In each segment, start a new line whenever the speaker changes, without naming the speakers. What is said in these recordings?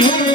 Yeah.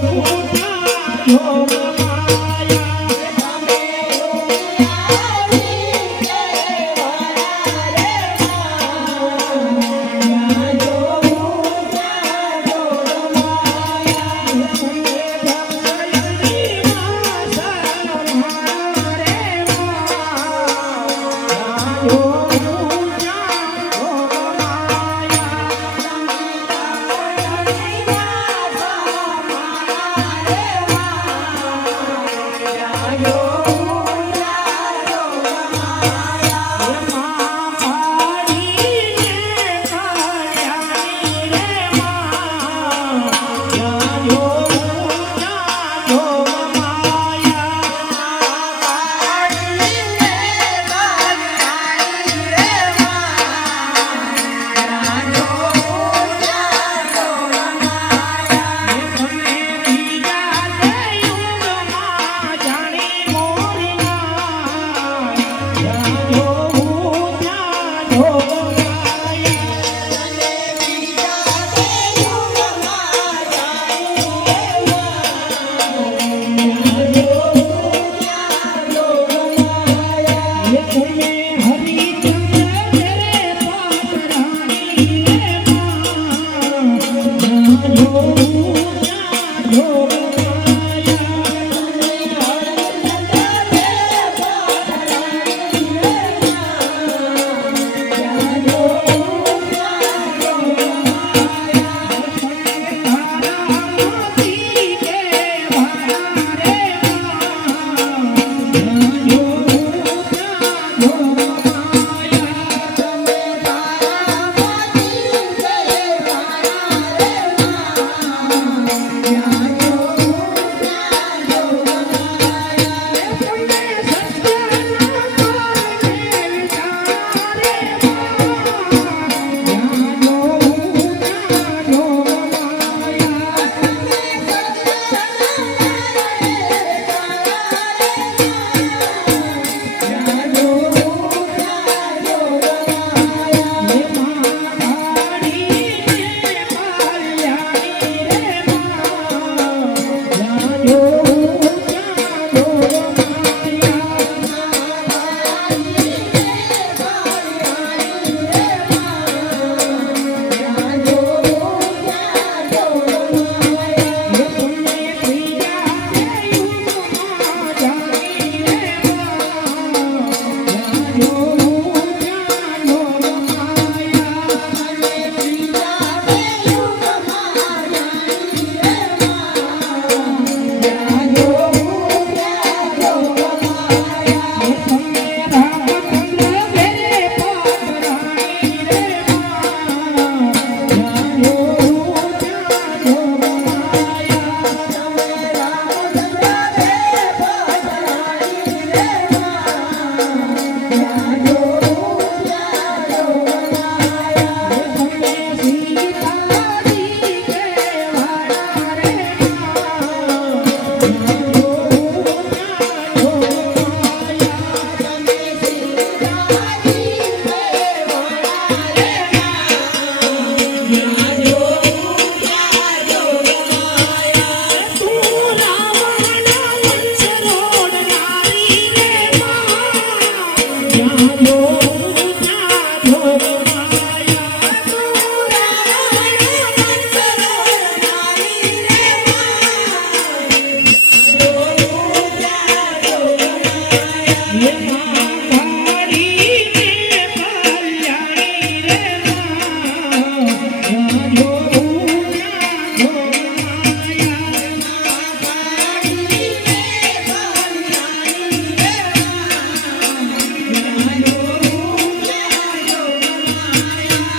我。